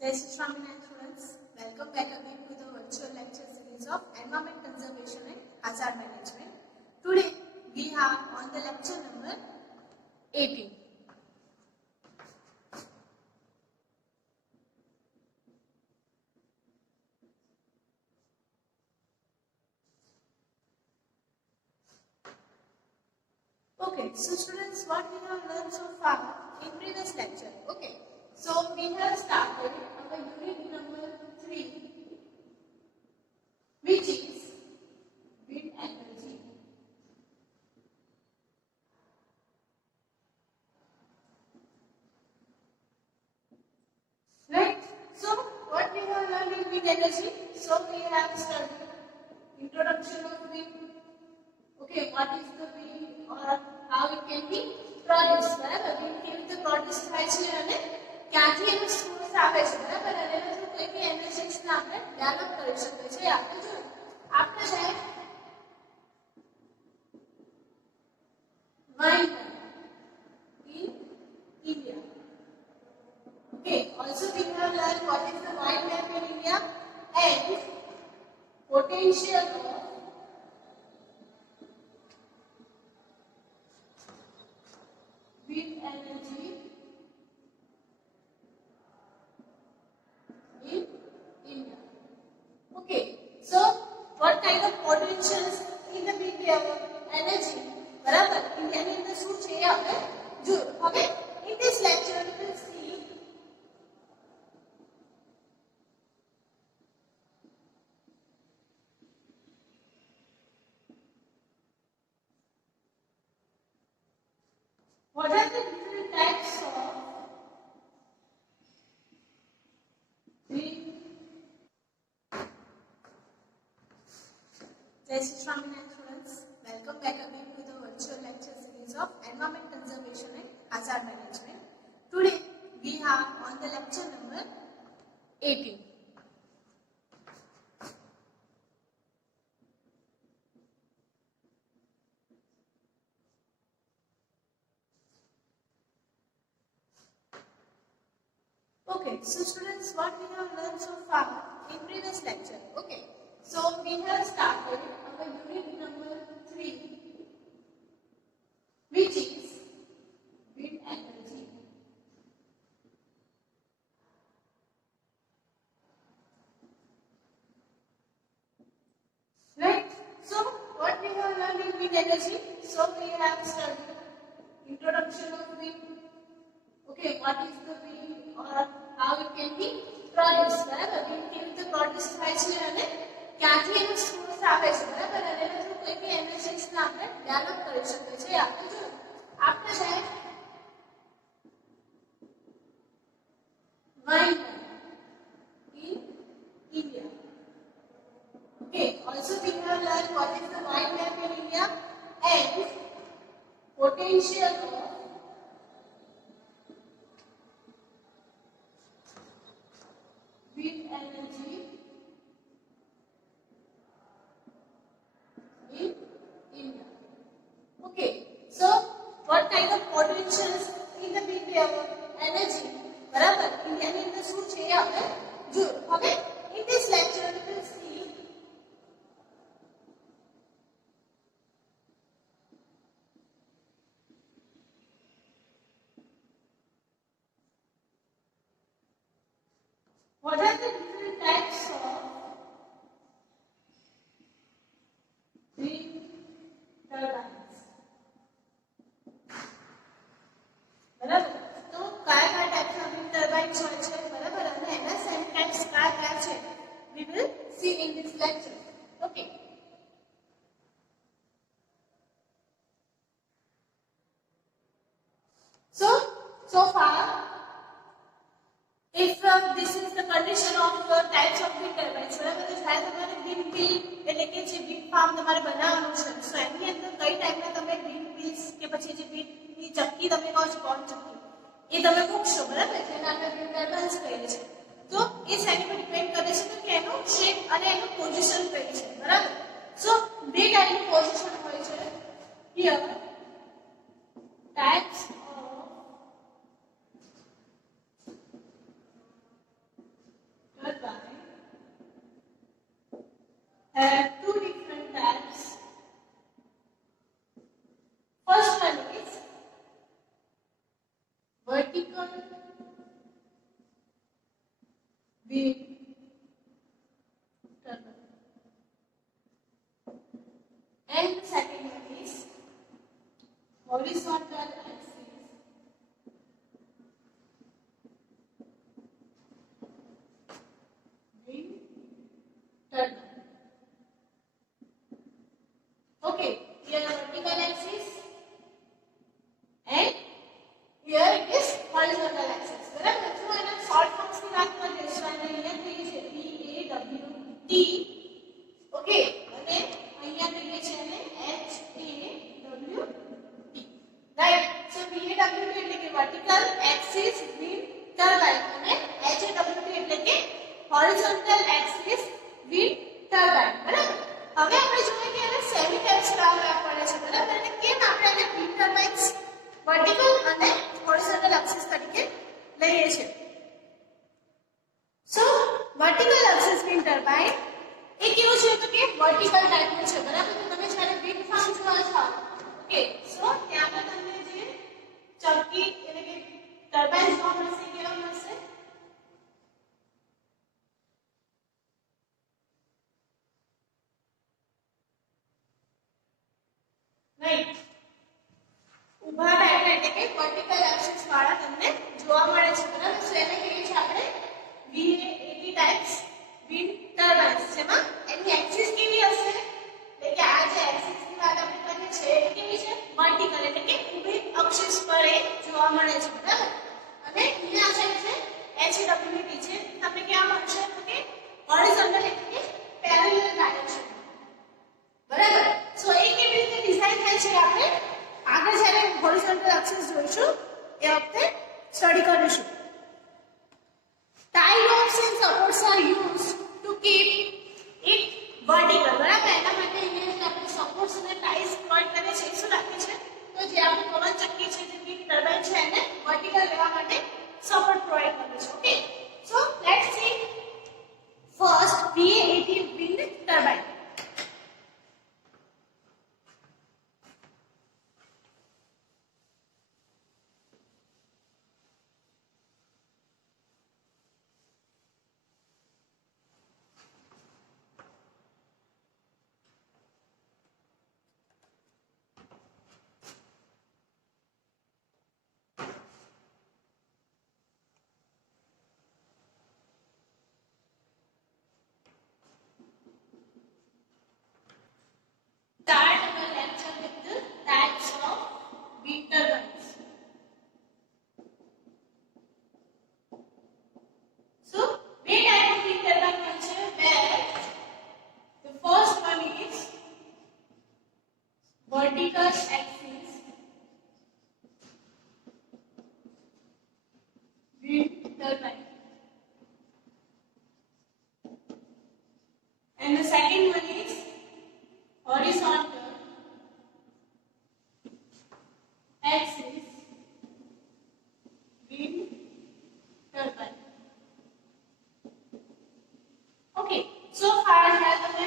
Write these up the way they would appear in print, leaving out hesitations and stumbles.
Jai Shri Swaminarayan students, welcome back again to the virtual lecture series of Environment Conservation and Hazard Management. Today we are on the lecture number 18. Okay, so students, what we have learned so far in previous lecture. Okay, so we have started our unit number 3, which is wind energy. Right? So, what we have learned in wind energy? So, we have studied introduction of wind. Okay, what is the wind or how it can be produced? બરાબર wind કેવી રીતે પ્રોડ્યુસ થાય છે અને ક્યાંથી એનો સોર્સ આવે છે બરાબર અને એના થ્રુ કઈ કઈ એનર્જીસ ને આપણે ડેવલપ કરી શકીએ છીએ આપણે જોયું આપણે છે wind in India. Okay, also we have learned what is the wind map in India and potential of wind energy in India. Okay, so what kind of potentials in the wind energy? બરાબર ઇન્ડિયાની અંદર શું છે આપણે જો હવે in this lecture we will see what are the different types of wind. Jai Shri Swaminarayan students, welcome back again to the virtual lecture series of Environment Conservation and Hazard Management. Today we are on the lecture number 18. Okay, so students, what we have learned so far in previous lecture. Okay, so we have started our unit number 3, which is wind energy. Right? So, what we have learned in wind energy? So, we have studied introduction of wind. Okay, what is the wind or how it can be produced? બરાબર wind કેવી રીતે પ્રોડ્યુસ થાય છે અને ક્યાંથી એનો સોર્સ આવે છે બરાબર અને એના થ્રુ કઈ કઈ એનર્જીસ ને આપણે ડેવલપ કરી શકીએ છીએ આપણે જોયું આપણે છે wind in India. Okay, also we have learned what is the wind map in India and potential of wind energy in India. Okay, so what kind of potentials in the wind energy? બરાબર ઇન્ડિયાની અંદર શું છે આપણે જો હવે in this lecture we will see what are the different types of wind turbines. બરાબર તો કયા કયા ટાઈપના wind turbines હોય છે બરાબર અને એના સેમ ટાઈપ્સ કયા કયા છે we will see in this lecture. Okay, so far if this is the condition of types of wind turbines બરાબર તો જ્યારે તમારે wind mill એટલે કે જે wind farm તમારે બનાવવાનું છે સો એની અંદર કઈ ટાઈપના તમે wind mills કે પછી જે wind ની ચક્કી તમે કહો છો કોણ ચક્કી એ તમે મૂકશો બરાબર જેને આપણે wind turbines કહીએ છીએ તો એ શેની પર ડિપેન્ડ કરે છે કે એનો શેપ અને એનું પોઝિશન કઈ છે બરાબર સો બે ટાઈપનું પોઝિશન હોય છે here types of horizontal axis wind turbine. Okay, here vertical axis and here it is horizontal axis. બરાબર જો એના શોર્ટ ફોર્મ્સ ની વાત કરીએ તો અહીંયા કહીએ છે VAWT. ઓકે, અને અહીંયા કહીએ છે એને HAWT. રાઈટ, સો VAWT એટલે કે વર્ટિકલ એક્સિસ વિન્ડ ટર્બાઇન અને HAWT એટલે કે હોરિઝોન્ટલ એક્સિસ વિન્ડ ટર્બાઇન. બરાબર, હવે આપણે જોઈએ કે એને સેમી ટાઇપ્સ કરાવવા પડે છે. બરાબર, એટલે કેમ આપણે એને વિન્ડ ટર્બાઇન્સ વર્ટિકલ અને હોરિઝોન્ટલ એક્સિસ તરીકે લઈએ છીએ. સો વર્ટિકલ એક્સિસ વિન્ડ ટર્બાઇન એ કેવું છે તો કે વર્ટિકલ ટાઇપનું છે. બરાબર, તો તમે જ્યારે વિન્ડ ફાર્મ જોવા જાવ, ઓકે, સો ત્યાં પર તમને જે ચક્કી એટલે કે ટર્બાઇન જોવા મળશે કેવા મળશે? રાઈટ, ઊભા ટાઈપના એટલે કે વર્ટિકલ એક્સિસ વાળા તમને જોવા મળે છે. બરાબર, સો એને કહીએ છીએ આપણે VAT ટાઇપ્સ વિન્ડ ટર્બાઇન્સ. જેમાં એની એક્સિસ કેવી હશે એટલે કે આ જે એક્સિસ ની વાત આપણે કરીએ છીએ એ કેવી છે? વર્ટિકલ એટલે કે ઊભી અક્ષિસ પર એ જોવા મળે છે. બરાબર, અને અહીંયા સાઈડ છે HWT છે તમને કેવા મળશે તો કે હોરિઝોન્ટલ એટલે કે પેરેલલ ડાયરેક્શન. બરાબર, સો એ કેવી રીતે ડિઝાઇન થાય છે આપણે આગળ જ્યારે હોરિઝોન્ટલ એક્સિસ જોઈશું એ વખતે સ્ટડી કરીશું. Tie ropes and supports are used to keep it vertical. બરાબર, એના માટે અહીંયા આપણે સપોર્ટ્સ અને ટાઈસ પ્રોવાઇડ કરીએ છીએ. શું રાખીએ છીએ તો જે આપણું પવન ચક્કી છે જે વિન્ડ ટર્બાઇન છે એને વર્ટિકલ રહેવા માટે સપોર્ટ પ્રોવાઇડ કરીએ છીએ. Okay, so let's see first VAT wind turbine. Start our lecture with the types of wind turbines. So, we type of wind turbine culture where the first one is vertical axis wind turbine, and the second one is horizontal axis wind turbine. Okay, so far है તમે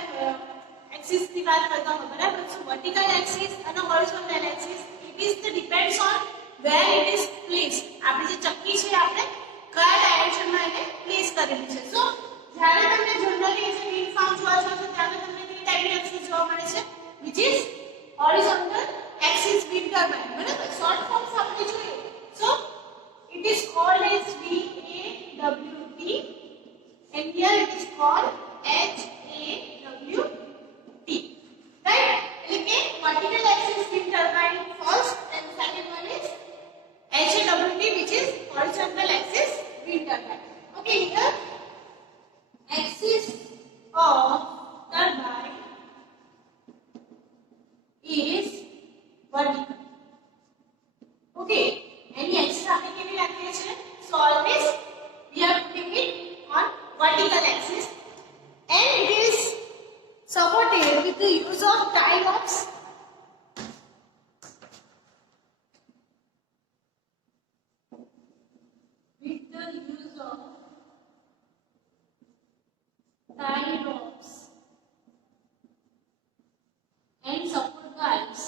axis ની વાત કરતા હો. બરાબર, so vertical axis અને horizontal axis it is the depends on where it is placed. આપણી જે ચક્કી છે આપણે કયા ડાયરેક્શન માં એને પ્લેસ કરેલી છે. સો જ્યારે તમને જનરલી જે વિન્ડ ફાર્મ જોવા જાવ છો ત્યારે તમને કેવી ટાઈપની એક્સિસ જોવા મળે છે which is horizontal axis wind turbine. બરાબર, શોર્ટ ફોર્મ્સ આપણે જોઈએ. સો it is called as VAWT and here it is called HAWT. Right, એટલે કે vertical axis wind turbine first and second one is HAWT which is horizontal axis wind turbine. Okay, here axis of turbine is vertical. Okay, any axis આપણે કેવી રાખીએ છીએ? So always we are putting it on vertical axis and it is supported with the use of tie ropes with the use of tie ropes and support guides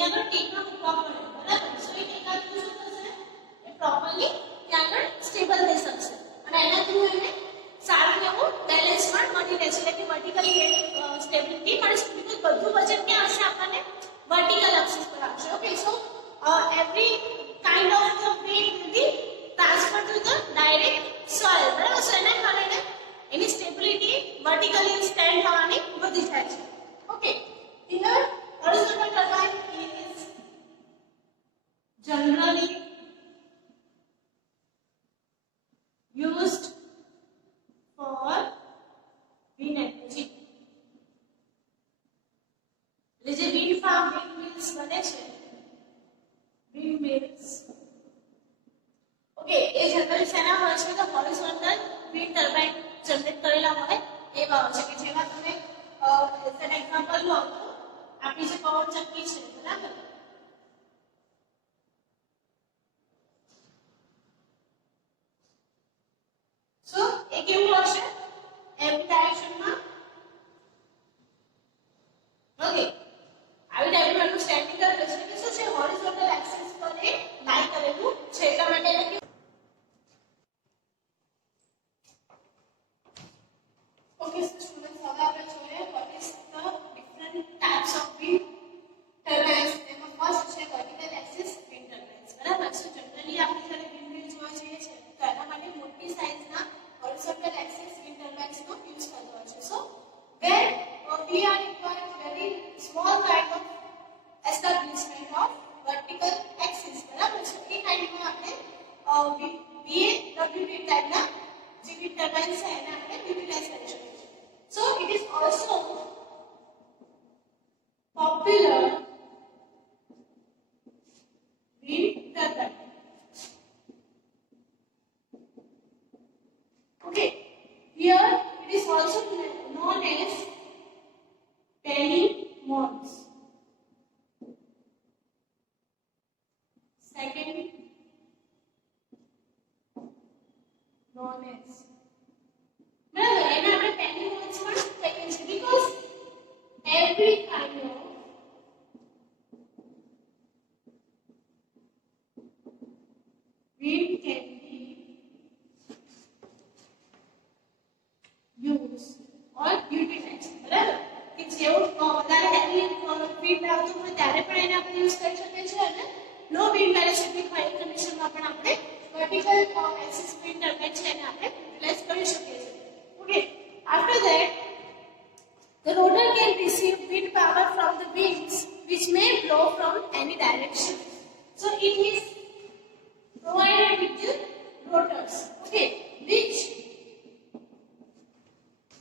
એની આગળ ટેકા મૂકવા પડે બરાબર સો એ ટેકા થ્રુ શું થશે એ પ્રોપરલી ત્યાં આગળ સ્ટેબલ થઈ શકશે અને એના થ્રુ એને સારું એવું બેલેન્સ પણ મળી રહે છે એટલે કે વર્ટિકલી સ્ટેબિલિટી મળી શકે બીકોઝ બધું વજન ક્યાં હશે આપણને વર્ટિકલ એક્સિસ પર આવશે okay so every kind of the weight will be transferred to the direct soil બરાબર સો એના કારણે એની સ્ટેબિલિટી વર્ટિકલી સ્ટેન્ડ થવાની વધી જાય છે okay here horizontal turbine is generally used for wind energy એટલે જે wind farm wind mills બને છે windmills ઓકે એ જનરલી શેના હોય છે તો હોરિઝોન્ટલ wind turbine જનરેટ કરેલા હોય એવા હોય છે કે જેમાં તમે એઝ એન એક્ઝામ્પલ લો તો આપણી જે પવન ચક્કી છે બરાબર સો એ કેવું હશે એવી ડાયરેક્શનમાં ઓકે આવી ટાઈપનું એનું સ્ટેન્ડિંગ કરેલું છે કે શું છે હોરિઝોન્ટલ એક્સિસ પર એ લાઈ કરેલું છે એટલા માટે એને ઓકે સ્ટુડન્ટ્સ હવે આપણે જોઈએ what is the different types of wind turbines એમાં ફર્સ્ટ છે વર્ટિકલ એક્સિસ wind turbines બરાબર સો જનરલી આપણે જ્યારે wind mill જોવા જઈએ છે તો એના માટે મોટી સાઇઝના horizontal axis wind turbines નો યુઝ કરતો હોય છે સો where we are requiring very small kind of establishment of vertical axis બરાબર છે એ કાઇન્ડમાં આપણે VAWT ટાઈપના જે wind turbines છે એને આપણે યુટિલાઇઝ કરી શકીએ છીએ so it is also popular wind turbine okay here it is also known as penny modes second known as બરાબર એને આપણે penny modes પણ કહીએ છીએ because every kind of wind can be used or utilized બરાબર કે જેવું વધારે હેવી વિન્ડ આવતું હોય ત્યારે પણ એને આપણે યુઝ કરી શકીએ છીએ અને લો વિન્ડ વેલોસિટી હોય એ કન્ડિશનમાં પણ આપણે વર્ટિકલ એક્સિસ વિન્ડ ટર્બાઇન છે એને આપણે યુટિલાઇઝ કરી શકીએ છીએ okay after that the rotor can receive wind power from the winds which may blow from any direction so it is provided with the rotors okay which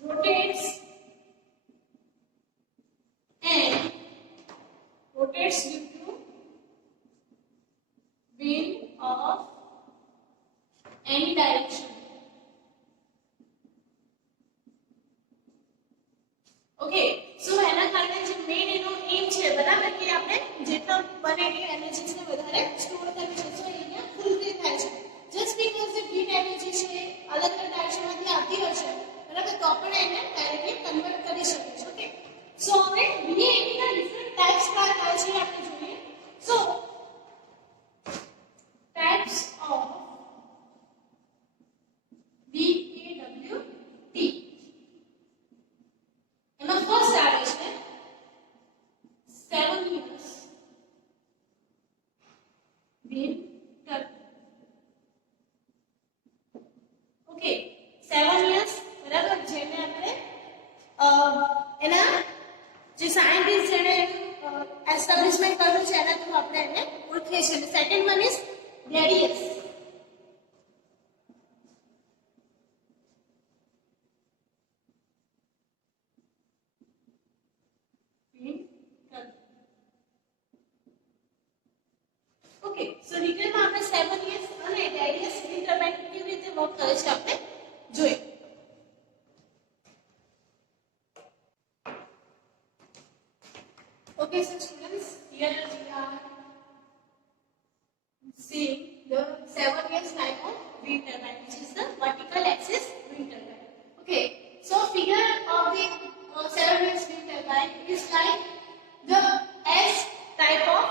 rotates and rotates due to wind of any direction okay so એના કારણે જે મેઇન એનો એમ છે બરાબર કે આપણે જેટલો બને એટલી એનર્જીસ ને વધારે સ્ટોર કરવી છે સો અહીંયા ફૂલફિલ થાય છે જસ્ટ બીકોઝ જે વિન્ડ એનર્જી છે અલગ અલગ ડાયરેક્શનમાંથી આવતી હોય છે બરાબર તો આપણે એને ડાયરેક્ટલી કન્વર્ટ કરી શકીએ છીએ ઓકે સો હવે VAWT ના ડિફરન્ટ ટાઇપ્સ કયા થાય છે આપણે જોઈએ સો ટાઇપ્સ ઓફ VAWT એમાં ફર્સ્ટ આવે છે 7 years wind turbine ઓકે 7 years બરાબર જેને આપણે એના જે સાયન્ટિસ્ટ જેને એસ્ટાબ્લિશમેન્ટ કર્યું છે એના થ્રુ આપણે એને ઓળખીએ છીએ second one is radius okay so ડિટેલમાં આપણે 7 years અને રેડિયસ વિન્ડ ટર્બાઇન કેવી રીતે વર્ક કરે છે આપણે જોઈએ okay so students here we are seeing the 7 years type of wind turbine which is the vertical axis wind turbine okay so figure of the 7 years wind turbine is like the S type of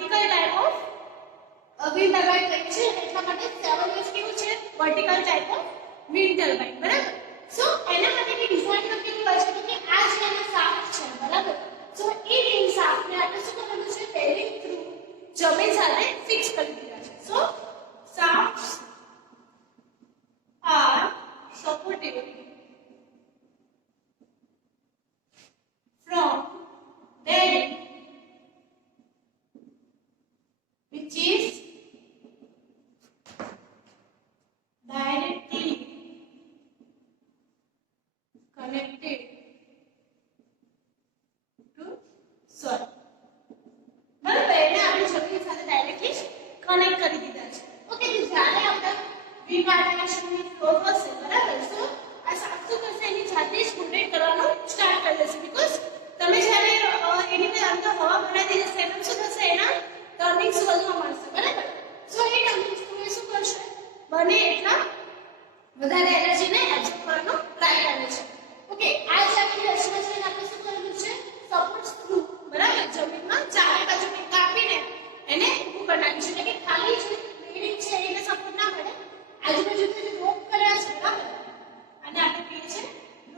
vertical type of wind turbine કહે છે એટલા માટે 7 ઇયર્સ કેવું છે vertical type of wind turbine બરાબર સો એના માટેની ડિઝાઇનમાં કેવું હોય છે કે આ જે એના શાફ્ટ છે બરાબર સો એ વિન્ડ શાફ્ટને આપણે શું કરવાનું છે બેરિંગ થ્રુ જમીન સાથે ફિક્સ કરી દીધા છે સો shafts are supported from bearing which is directly connected to soil બરાબર એને આપણે જમીન સાથે ડાયરેક્ટલી કનેક્ટ કરી દીધા છે ઓકે તો જ્યારે આપણે વી માર્ટિનેશનની ફ્લો થશે બરાબર સો આ સાક્ષુ કરશે એની જાતે જ રોટેટ કરવાનું સ્ટાર્ટ કરી દેશે બીકોઝ તમે જ્યારે એની પર અંદર હવા બનાવી દેશે એનું શું થશે એના ટર્નિંગ્સ વધવા મળશે બરાબર સો એ ટર્નિંગ્સ તમે શું કરશે બને એટલા વધારે એનર્જીને એબ્સોર્બ કરવાનો ટ્રાય કરે છે ઓકે આ જે આપણી રચના છે આપણે શું કરવાનું છે સપોર્ટ્સ થ્રુ બરાબર જમીનમાં ચારે બાજુ કાપીને એને ઊભું કરી નાખ્યું છે એટલે કે ખાલી જે બેરિંગ છે એને સપોર્ટ ના મળે આજુબાજુથી જે રોપ કર્યા છે બરાબર અને આપણે કહીએ છીએ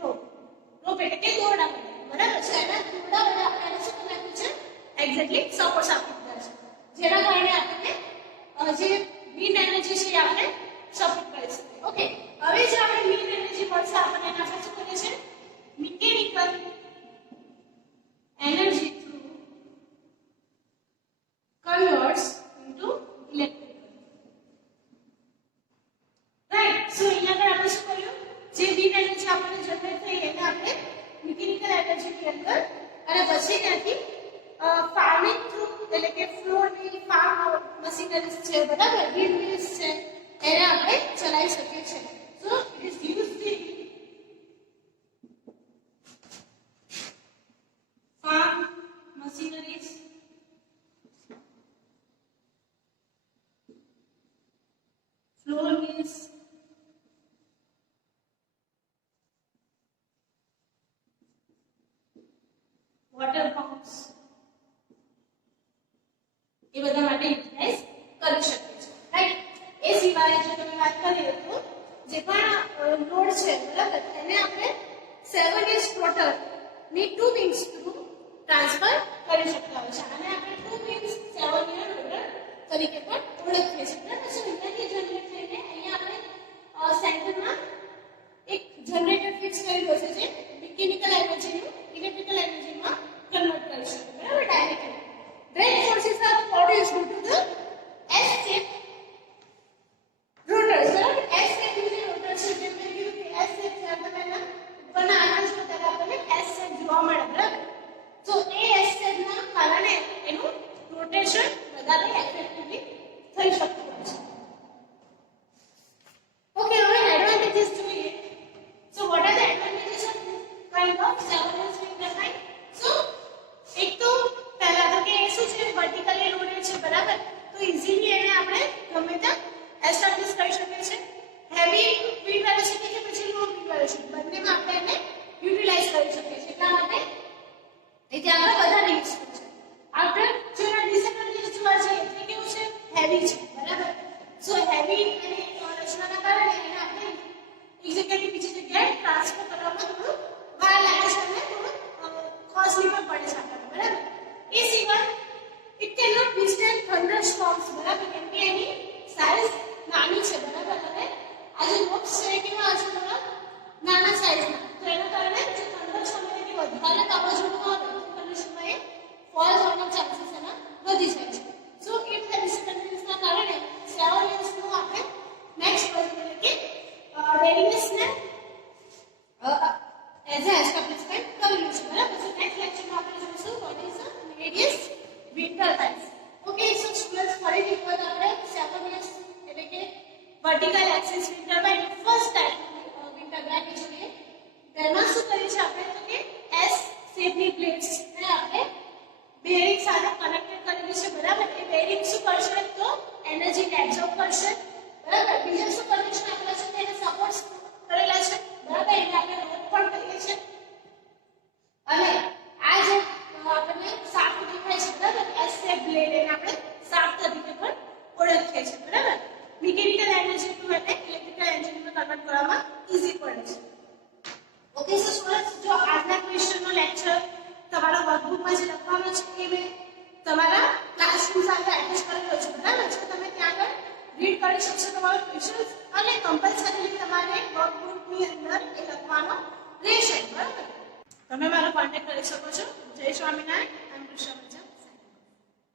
રોપ એટલે કે દોરડા મળે બરાબર છે એના દોરડા વડે આપણે એને શું કરી નાખ્યું છે એક્ઝેક્ટલી સપોર્ટ્સ આપી દીધા છે જેના કારણે આપણને જે વિન્ડ એનર્જી છે એ આપણે સપોર્ટ કરી શકીએ ઓકે હવે જે આપણે વિન્ડ એનર્જી મળશે આપણને એના પર શું કરીએ છીએ mechanical energy through converts into electrical right so અહીંયા પર આપણે શું કર્યું જે વિન્ડ એનર્જી આપણને જનરેટ થઈ એને આપણે મિકેનિકલ એનર્જી ની અંદર અને પછી ત્યાંથી ફાર્મિંગ થ્રુ એટલે કે ફ્લોર મિલ ફાર્મ મશીનરીઝ છે બરાબર વિન્ડ મિલ્સ છે એને આપણે ચલાવી શકીએ છીએ so it is used in farm machineries floor mills water pumps એ બધા માટે યુટિલાઇઝ કરી શકીએ છીએ રાઈટ એ સિવાય જો તમે વાત કરીએ તો જે પણ લોડ છે બરાબર એને આપણે 7 ઇંચ ફ્લોટર ની 2 વિંગ્સ થ્રુ ટ્રાન્સફર કરી શકતા હોય છે અને આપણે 2 વિંગ્સ 7 ઇયર લોડર તરીકે પણ ઓળખીએ છીએ બરાબર છે અહીંયાથી જનરેટ થઈને અહીંયા આપણે સેન્ટરમાં એક જનરેટર ફિક્સ કરેલો છે જે મિકેનિકલ એનર્જીનું ઇલેક્ટ્રિકલ એનર્જીમાં કન્વર્ટ કરી શકે બરાબર directly Brake forces are produced due to the S-shaped rotors. બરાબર S-shaped જે રોટર છે જેમ મેં કીધું કે S-shaped છે આપણે પહેલા ઉપરના આના જો ત્યારે આપણને S-shaped જોવા મળે બરાબર તો એ S-shaped ના કારણે એનું રોટેશન વધારે એફેક્ટિવલી થઈ શકતું હોય છે ઓકે હવે એડવાન્ટેजेस જોઈએ so what are the advantages of this kind of 7 inch wind turbine so એક તો પહેલા તો કે શું છે વર્ટિકલી લોડેડ છે બરાબર તો ઈઝીલી એને આપણે ગમે ત્યાં એસ્ટાબ્લિશ કરી શકીએ છીએ હેવી વિન્ડ વેલોસિટી કે પછી લો વિન્ડ વેલોસિટી બંનેમાં આપણે એને યુટિલાઇઝ કરી શકીએ છીએ એટલા માટે એ ત્યાં આગળ વધારે યુઝફુલ છે આપણે જો એના ડિસએડવાન્ટેજ જોવા જઈએ તો કેવું છે હેવી છે બરાબર સો હેવી અને રચનાના કારણે એને આપણે એક જગ્યાએથી બીજી જગ્યાએ ટ્રાન્સફર કરવામાં થોડું વાર લાગે છે અને થોડું કોસ્ટલી પણ પડે છે આપણને બરાબર એ સિવાય it cannot withstand thunderstorms બરાબર કેમ કે એની સાઈઝ નાની છે બરાબર અને આ જે રોપ્સ છે એ કેવા છે થોડા નાના સાઈઝના તો એના કારણે જે થંડરસ્ટોર્મ એટલે કે વધારે વાવાઝોડું આવે તો કન્ડિશનમાં એ ફોલ થવાના ચાન્સીસ એના વધી જાય છે સો એ બધા ડિસએડવાન્ટેજના કારણે 7 ઇયર્સનું આપણે નેક્સ્ટ વર્ઝન એટલે કે રેડીનેસને એઝ અ એસ્ટાબ્લિશમેન્ટ કરેલું છે બરાબર સો નેક્સ્ટ લેક્ચરમાં આપણે જોઈશું what is various wind turbines. Okay, so students ફરીથી એક વખત આપણે 7 years એટલે કે vertical axis wind turbine first type wind turbine જોઈએ તેમાં શું કરીએ છીએ આપણે તો કે S shape ની blades ને આપણે બેરિંગ સાથે કનેક્ટેડ કરેલી છે બરાબર એ બેરિંગ શું કરશે તો એનર્જી ને એબ્સોર્બ કરશે બરાબર બીજા શું કનેક્શન આપેલા છે તેને સપોર્ટ્સ કરેલા છે બરાબર એટલે આપણે રોપ પણ કરીએ છીએ અને આ જે આપણને શાફ્ટ દેખાય છે બરાબર એસ શેપ બ્લેડ એને આપણે રીડ કરી શકશો તમારા ક્વેશ્ચન્સ અને કમ્પલસરીલી તમારે વર્કબુકની અંદર એ લખવાનો રહેશે. બરાબર, તમે મારો કોન્ટેક્ટ કરી શકો છો. જય સ્વામિનારાયણ.